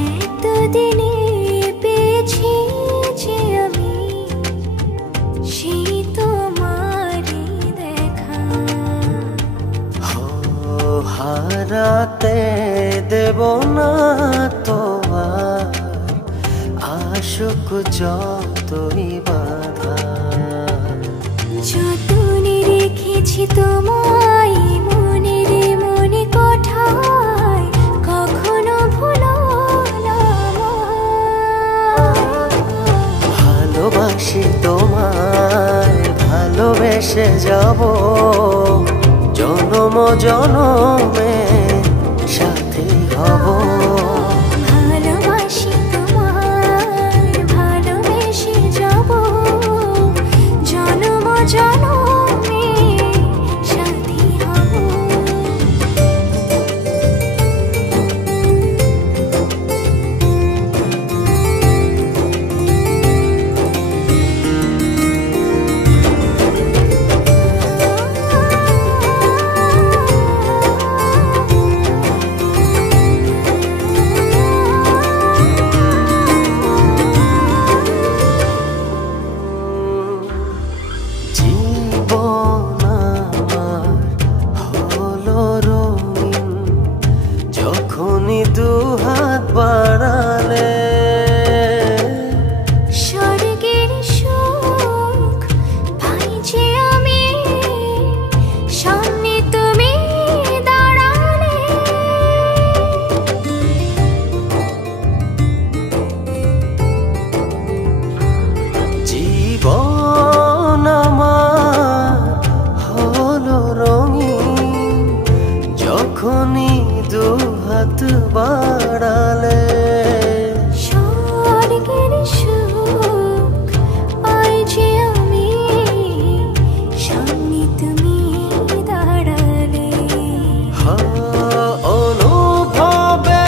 এতদিনে পেয়েছি যে আমি সেই তোমারই দেখা। হারাতে দেব না তো আর আশুক যতই বাধা। যতনে রেখেছি তোমায় মনের মনে কোঠায়, কখনো ভুলো না। ভালোবাসি তোমায়, ভালোবেসে যাব জনম জনমে সাথী হব। ভালোবাসি তোমায়, ভালোবেসে যাব জনম জনমে সাথী হব। জীবন আমার হলো রঙিন, যখনই দুহাত বাড়ালে। স্বর্গের সুখ পাই যে আমি, সামনে তুমি দাঁড়ালে। জীবন আমার হলো রঙিন, যখনই দুহাত বাড়ালে। স্বর্গের সুখ পাই যে আমি, সামনে তুমি দাঁড়ালে। অনুভবের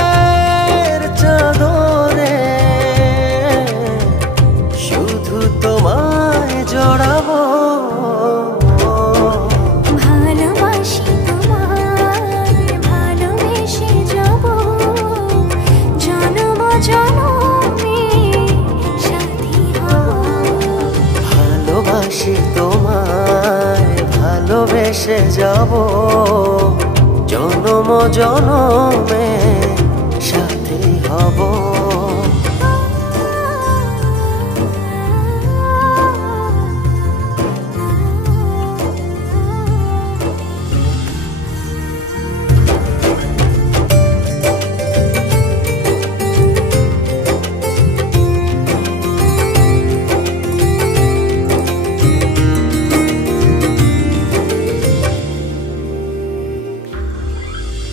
চাদরে শুধু তোমায় জড়াবো। ভালোবাসি তোমায়, ভালোবেসে যাব জনম জনমে সাথী হব। ভালোবাসি তোমায়, ভালোবেসে যাব জনম জনমে সাথী হব।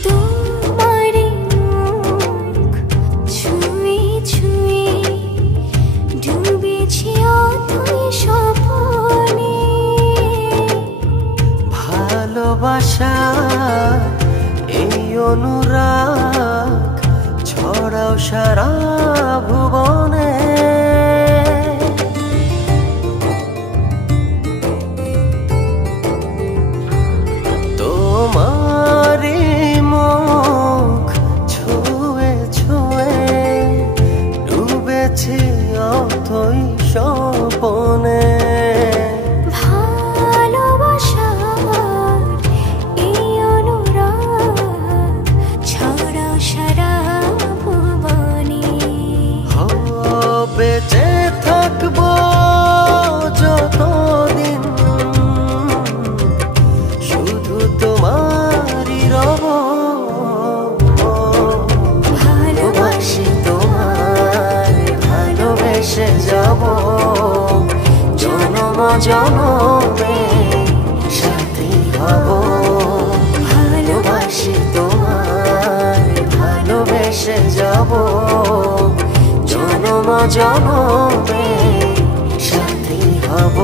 তোমারই মুখ ছুঁয়ে ছুঁয়ে ডুবেছি অথই স্বপ্নে। ভালোবাসা এই অনুরাগ ছড়াও সারা ভুবনে। তোমারই মুখ ছুঁয়ে ছুঁয়ে ডুবেছি অথই স্বপনে। ভালোবাসার এই অনুরাগ ছড়াও সারা ভুবনে। বেঁচে থাকবো যতদিন শুধু তোমারই রব। ভালোবাসি তোমায়, ভালোবেসে যাব জনম জনমে সাথী হব। ভালোবাসি তোমায়, ভালোবেসে যাব জনম জনমে সাথী হব।